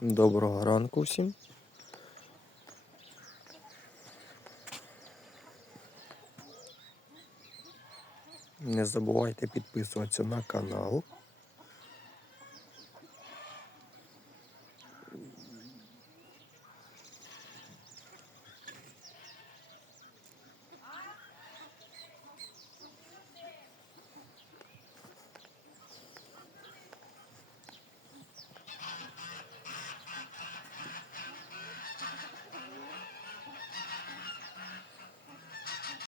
Доброго ранку всім. Не забувайте підписуватися на канал.